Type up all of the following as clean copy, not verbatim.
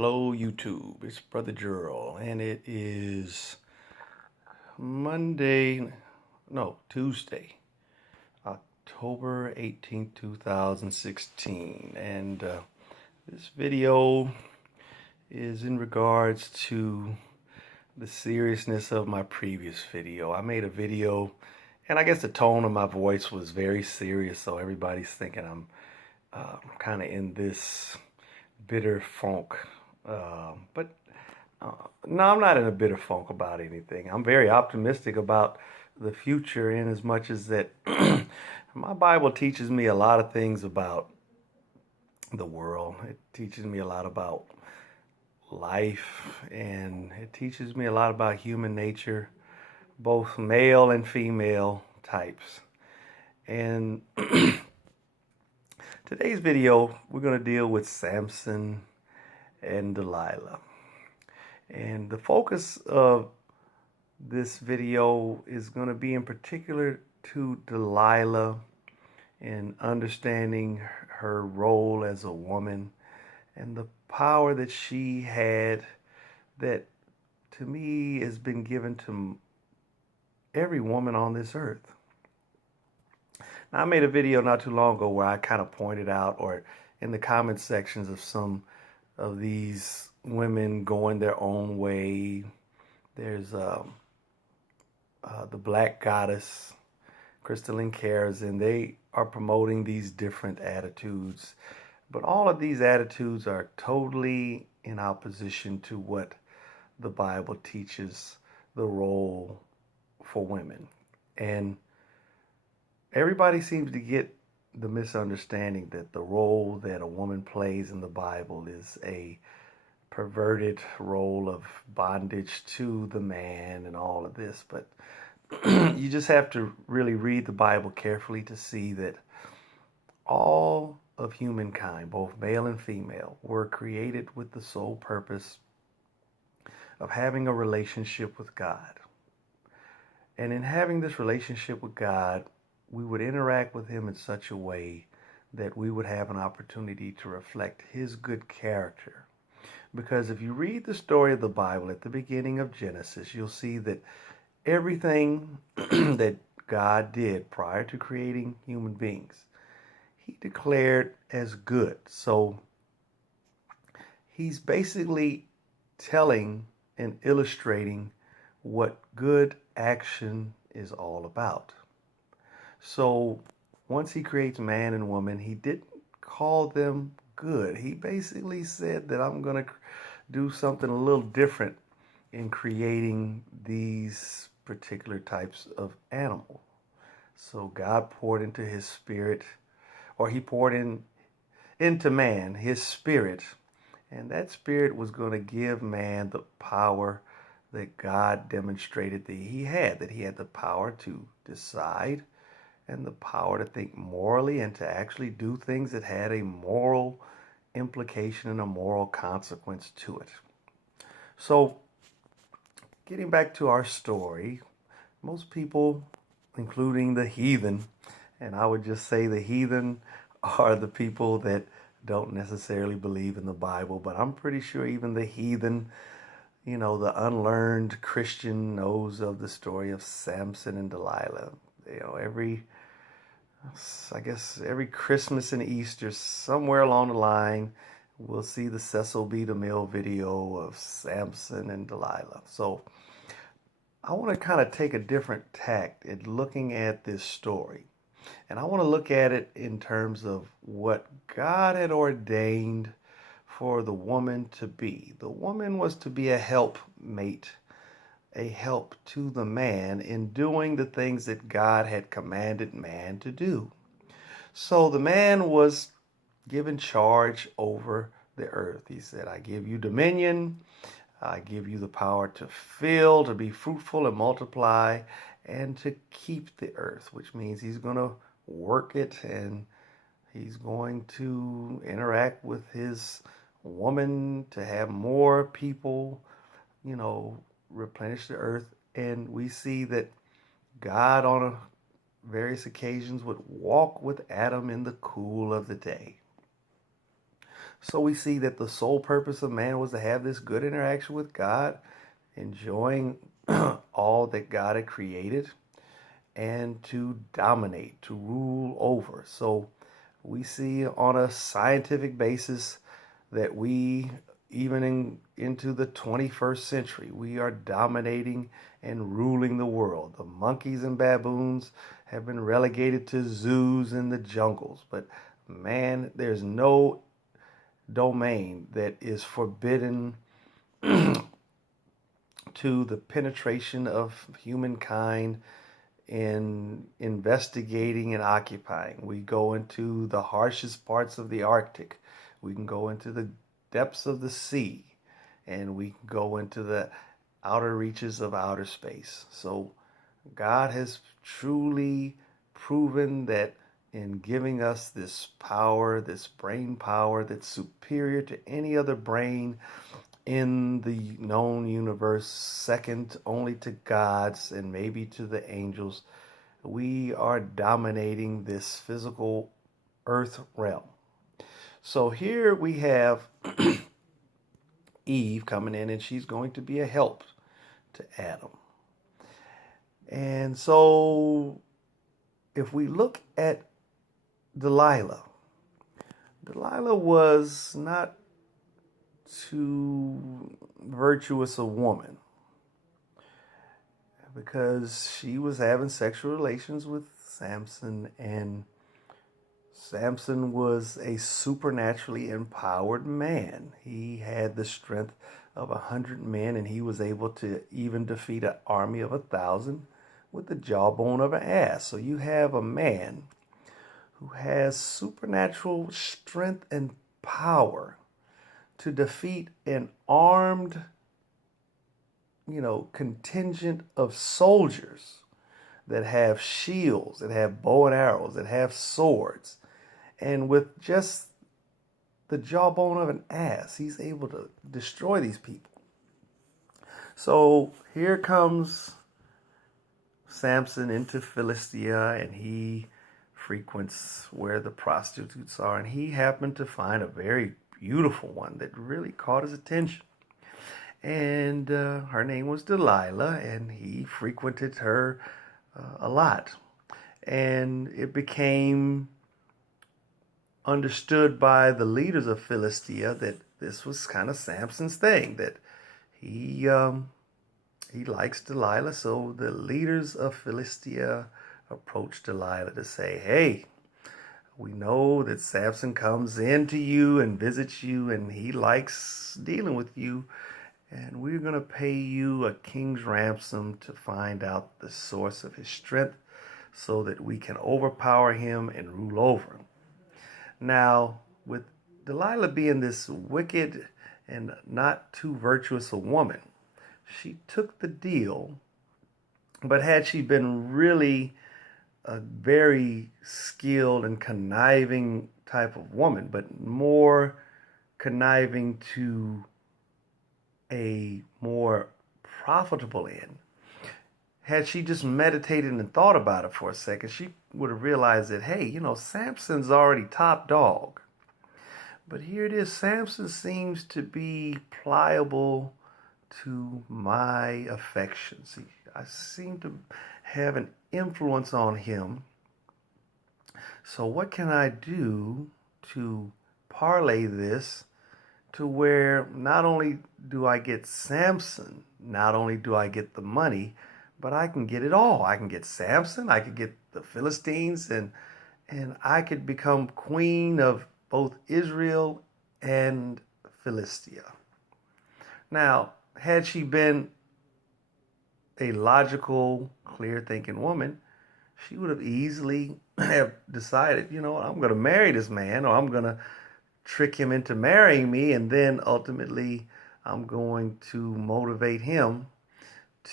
Hello YouTube, it's Brother Gerald, and it is Tuesday, October 18th, 2016, and this video is in regards to the seriousness of my previous video. I made a video, and I guess the tone of my voice was very serious, so everybody's thinking I'm kind of in this bitter funk. But no, I'm not in a bitter funk about anything. I'm very optimistic about the future in as much as that my Bible teaches me a lot of things about the world. It teaches me a lot about life, and it teaches me a lot about human nature, both male and female types. And today's video, we're going to deal with Samson and Delilah. And the focus of this video is going to be in particular to Delilah and understanding her role as a woman and the power that she had that to me has been given to every woman on this earth. Now, I made a video not too long ago where I kind of pointed out, or in the comment sections of some of these women going their own way. There's the Black Goddess, Crystalline Cares, and they are promoting these different attitudes. But all of these attitudes are totally in opposition to what the Bible teaches the role for women. And everybody seems to get the misunderstanding that the role that a woman plays in the Bible is a perverted role of bondage to the man and all of this. But you just have to really read the Bible carefully to see that all of humankind, both male and female, were created with the sole purpose of having a relationship with God. And in having this relationship with God, we would interact with Him in such a way that we would have an opportunity to reflect His good character. Because if you read the story of the Bible at the beginning of Genesis, you'll see that everything that God did prior to creating human beings, He declared as good. So He's basically telling and illustrating what good action is all about. So once He creates man and woman, He didn't call them good. He basically said that I'm going to do something a little different in creating these particular types of animal. So God poured into His spirit, or He poured into man His spirit, and that spirit was going to give man the power that God demonstrated that He had the power to decide and the power to think morally and to actually do things that had a moral implication and a moral consequence to it. So, getting back to our story, most people, including the heathen, and I would just say the heathen are the people that don't necessarily believe in the Bible, but I'm pretty sure even the heathen, the unlearned Christian knows of the story of Samson and Delilah. Every Christmas and Easter, somewhere along the line, we'll see the Cecil B. DeMille video of Samson and Delilah. So I want to kind of take a different tact at looking at this story. And I want to look at it in terms of what God had ordained for the woman to be. The woman was to be a helpmate, a help to the man in doing the things that God had commanded man to do. So the man was given charge over the earth. He said, I give you dominion. I give you the power to fill, to be fruitful and multiply, and to keep the earth, which means He's going to work it and He's going to interact with His woman to have more people, replenish the earth. And we see that God on various occasions would walk with Adam in the cool of the day. So we see that the sole purpose of man was to have this good interaction with God, enjoying all that God had created, and to dominate, to rule over. So we see on a scientific basis that we, even into the 21st century, we are dominating and ruling the world. The monkeys and baboons have been relegated to zoos in the jungles, but man, there's no domain that is forbidden to the penetration of humankind in investigating and occupying. We go into the harshest parts of the Arctic. We can go into the depths of the sea, and we can go into the outer reaches of outer space. So God has truly proven that in giving us this power, this brain power that's superior to any other brain in the known universe, second only to God's and maybe to the angels, we are dominating this physical earth realm. So here we have Eve coming in, and she's going to be a help to Adam. And so if we look at Delilah, Delilah was not too virtuous a woman because she was having sexual relations with Samson, and Samson was a supernaturally empowered man. He had the strength of 100 men, and he was able to even defeat an army of 1,000 with the jawbone of an ass. So you have a man who has supernatural strength and power to defeat an armed, contingent of soldiers that have shields, that have bow and arrows, that have swords. And with just the jawbone of an ass, he's able to destroy these people. So here comes Samson into Philistia, and he frequents where the prostitutes are, and he happened to find a very beautiful one that really caught his attention. And her name was Delilah, and he frequented her a lot. And it became understood by the leaders of Philistia that this was kind of Samson's thing, that he likes Delilah. So the leaders of Philistia approached Delilah to say, hey, we know that Samson comes into you and visits you, and he likes dealing with you, and we're going to pay you a king's ransom to find out the source of his strength so that we can overpower him and rule over him. Now, with Delilah being this wicked and not too virtuous a woman, she took the deal, but had she been really a very skilled and conniving type of woman, but more conniving to a more profitable end, had she just meditated and thought about it for a second, she would have realized that, hey, Samson's already top dog. But here it is, Samson seems to be pliable to my affections. I seem to have an influence on him. So what can I do to parlay this to where not only do I get Samson, not only do I get the money, but I can get it all. I can get Samson, I could get the Philistines, and I could become queen of both Israel and Philistia. Now, had she been a logical, clear-thinking woman, she would have easily have decided, I'm going to marry this man, or I'm going to trick him into marrying me, and then ultimately I'm going to motivate him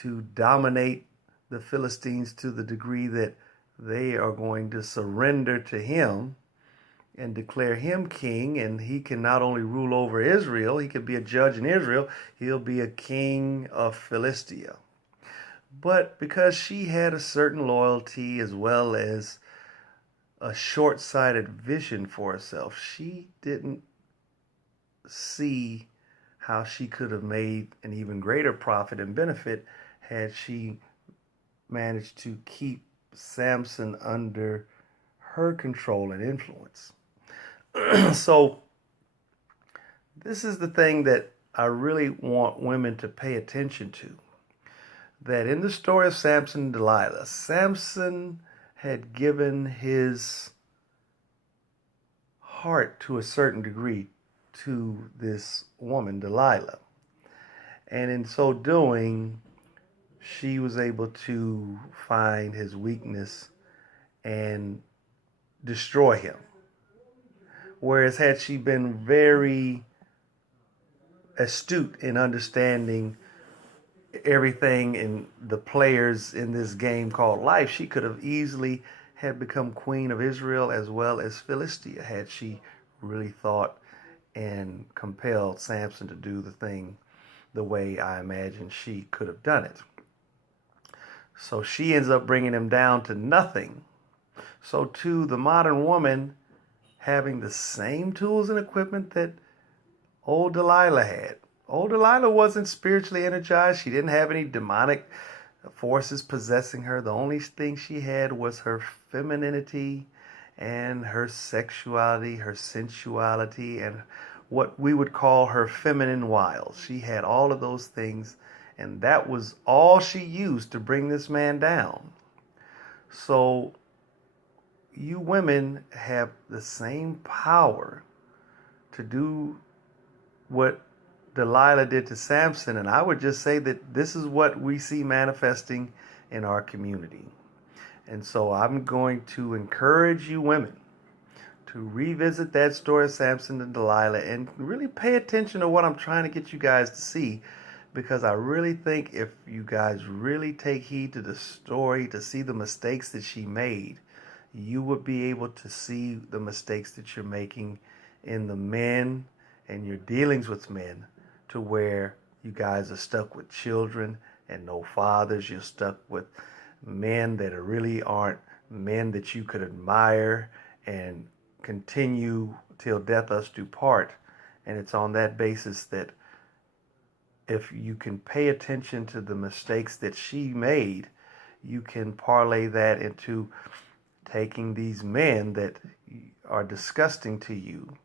to dominate the Philistines to the degree that they are going to surrender to him and declare him king, and he can not only rule over Israel, he could be a judge in Israel, he'll be a king of Philistia. But because she had a certain loyalty as well as a short-sighted vision for herself, she didn't see how she could have made an even greater profit and benefit had she managed to keep Samson under her control and influence. So this is the thing that I really want women to pay attention to. That in the story of Samson and Delilah, Samson had given his heart to a certain degree to this woman, Delilah. And in so doing, she was able to find his weakness and destroy him. Whereas had she been very astute in understanding everything in the players in this game called life, she could have easily had become queen of Israel as well as Philistia had she really thought and compelled Samson to do the thing the way I imagine she could have done it. So she ends up bringing him down to nothing. So to the modern woman, having the same tools and equipment that old Delilah had. Old Delilah wasn't spiritually energized. She didn't have any demonic forces possessing her. The only thing she had was her femininity and her sexuality, her sensuality, and what we would call her feminine wiles. She had all of those things, and that was all she used to bring this man down. So you women have the same power to do what Delilah did to Samson, and I would just say that this is what we see manifesting in our community. And so I'm going to encourage you women to revisit that story of Samson and Delilah and really pay attention to what I'm trying to get you guys to see, because I really think if you guys really take heed to the story, to see the mistakes that she made, you would be able to see the mistakes that you're making in the men and your dealings with men, to where you guys are stuck with children and no fathers. You're stuck with men that really aren't men that you could admire and continue till death us do part. And it's on that basis that if you can pay attention to the mistakes that she made, you can parlay that into taking these men that are disgusting to you,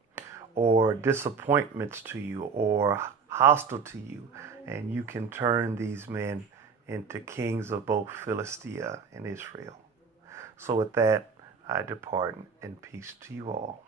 or disappointments to you, or hostile to you, and you can turn these men into kings of both Philistia and Israel. So with that, I depart, and peace to you all.